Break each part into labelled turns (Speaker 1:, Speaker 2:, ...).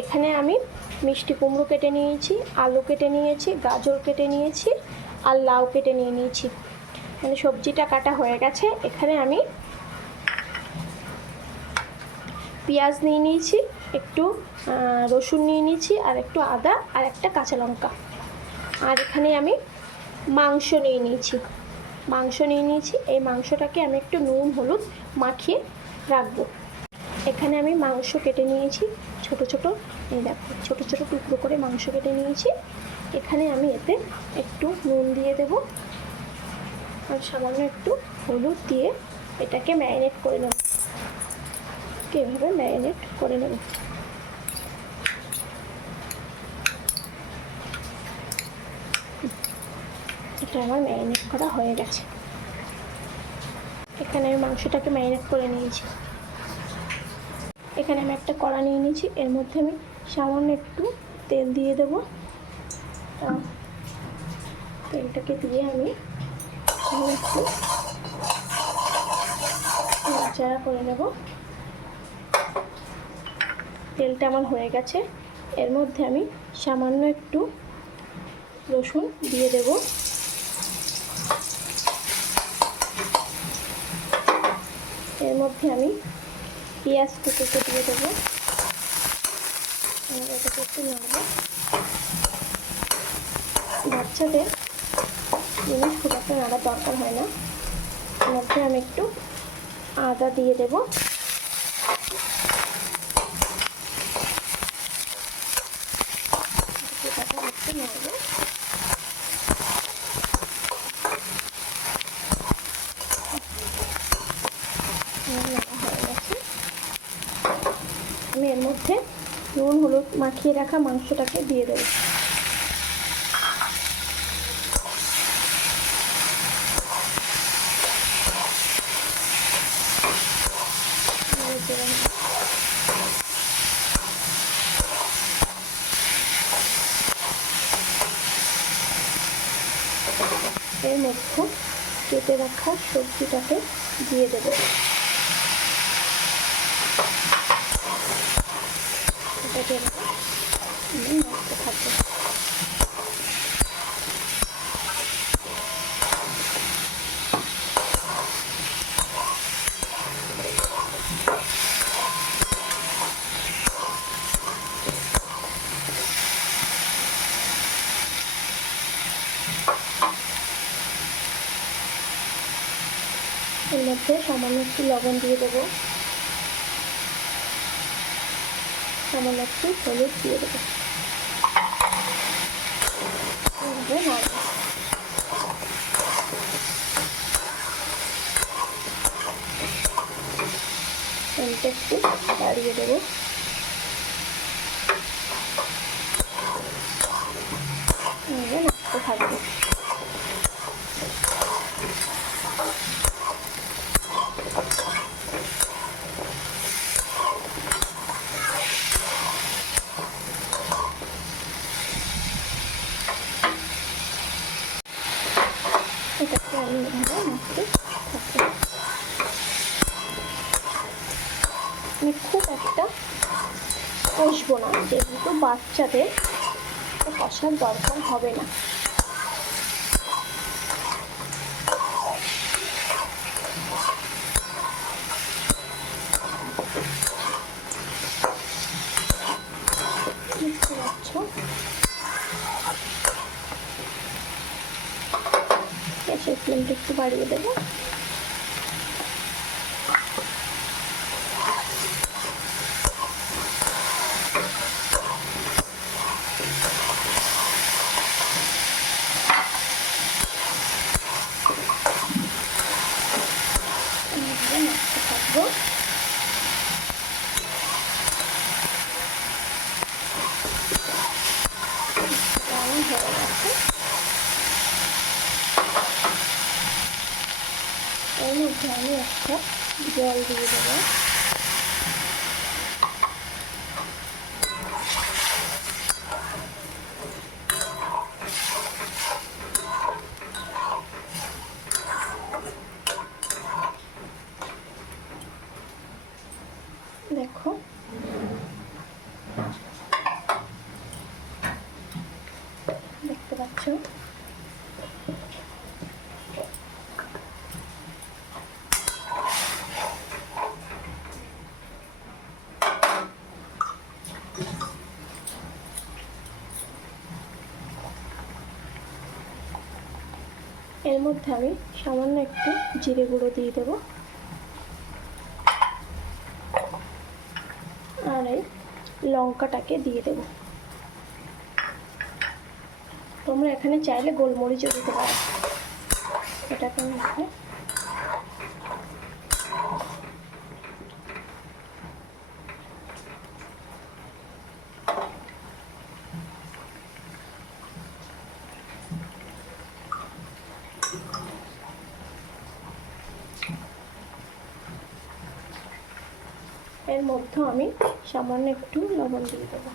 Speaker 1: এখানে আমি মিষ্টি কুমড়ো কেটে নিয়েছি, আলু কেটে নিয়েছি, গাজর কেটে নিয়েছি আর লাউ কেটে নিয়ে নিয়েছি। মানে সবজিটা কাটা হয়ে গেছে। এখানে আমি পেঁয়াজ নিয়ে নিয়েছি, একটু রসুন নিয়ে নিয়েছি আর একটু আদা আর একটা কাঁচা লঙ্কা। আর এখানে আমি মাংস নিয়ে নিয়েছি। মাংস নিয়ে নিয়েছি। এই মাংসটাকে আমি একটু নুন, হলুদ মাখিয়ে রাখব। এখানে আমি মাংস কেটে নিয়েছি। ছোট ছোট দেখো, ছোট ছোট টুকরো করে মাংস কেটে নিয়েছি। এখানে আমি এতে একটু নুন দিয়ে দেব আর সামান্য একটু হলুদ দিয়ে এটাকে ম্যারিনেট করে নেব। এভাবে ম্যারিনেট করে নেব। এটা আমার ম্যারিনেট করা হয়ে গেছে। এখানে আমি মাংসটাকে ম্যারিনেট করে নিয়েছি। এখানে আমি একটা কড়া নিয়ে নিয়েছি। এর মধ্যে আমি সামান্য একটু তেল দিয়ে দেব। তেলটাকে দিয়ে আমি একটু নাড়াচাড়া করে নেব। তেলটা আমার হয়ে গেছে। এর মধ্যে আমি সামান্য একটু রসুন দিয়ে দেব। এর মধ্যে আমি পেঁয়াজ কুচুকে দিয়ে দেবো। এটাকে একটু নাড়বো। বাচ্চাদের জিনিস খুব একটা নাড়ার দরকার হয় না। মধ্যে আমি একটু আদা দিয়ে দেবো এটাকে একটু নাড়বো আমার নাড়া হয়ে গেছে আমি এর মধ্যে নুন, হলুদ মাখিয়ে রাখা মাংসটাকে দিয়ে দেবো। এর মধ্যে কেটে রাখা সবজিটাকে দিয়ে দেবো থাকব এর মধ্যে সামান্য একটু লবণ দিয়ে দেবো। সামান্য একটু হলুদ দিয়ে দেবো। এইভাবে নাড়বো। তেলটা একটু বাড়িয়ে দেবো। এইভাবে এটাকে আমি এভাবে নাড়তে থাকব আমি একটা কষবো না যেহেতু বাচ্চাদের কষার দরকার হবে না। গ্যাসের ফ্লেমটা একটু বাড়িয়ে দেবো এইভাবে নাড়তে থাকব কেমন হয়ে গেছে। এর মধ্যে আমি একটা জল দিয়ে দেবো দেখো এর মধ্যে আমি সামান্য একটু জিরে গুঁড়ো দিয়ে দেবো। আর এই লঙ্কাটাকে দিয়ে দেবো। তোমরা এখানে চাইলে গোলমরিচও দিতে পারো। আমি এখানে এর মধ্যে আমি সামান্য একটু লবণ দিয়ে দেবো।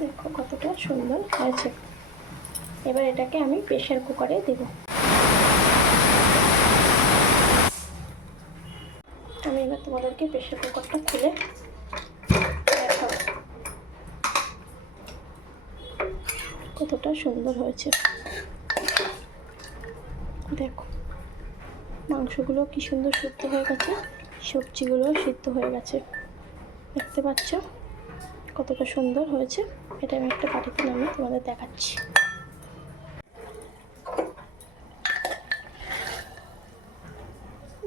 Speaker 1: দেখো কতটা সুন্দর হয়েছে। এবার এটাকে আমি প্রেশার কুকারে দেব। আমি এবার তোমাদেরকে প্রেশার কুকারটা খুলে দেখাবো। কতটা সুন্দর হয়েছে। দেখো, মাংসগুলো কি সুন্দর সিদ্ধ হয়ে গেছে, সবজিগুলোও সিদ্ধ হয়ে গেছে। দেখতে পাচ্ছ? কতটা সুন্দর হয়েছে, এটা আমি একটা বাটিতে নামিয়ে তোমাদের দেখাচ্ছি।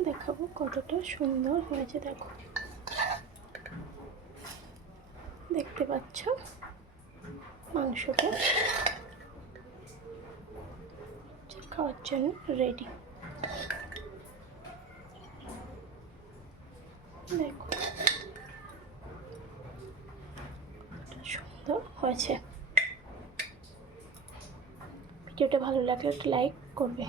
Speaker 1: দেখাবো কতটা সুন্দর হয়েছে, দেখো। দেখতে পাচ্ছ মাংসটা? খাওয়ার জন্য রেডি দেখো কতটা সুন্দর হয়েছে। ভিডিওটা ভালো লাগলে একটা লাইক করবে।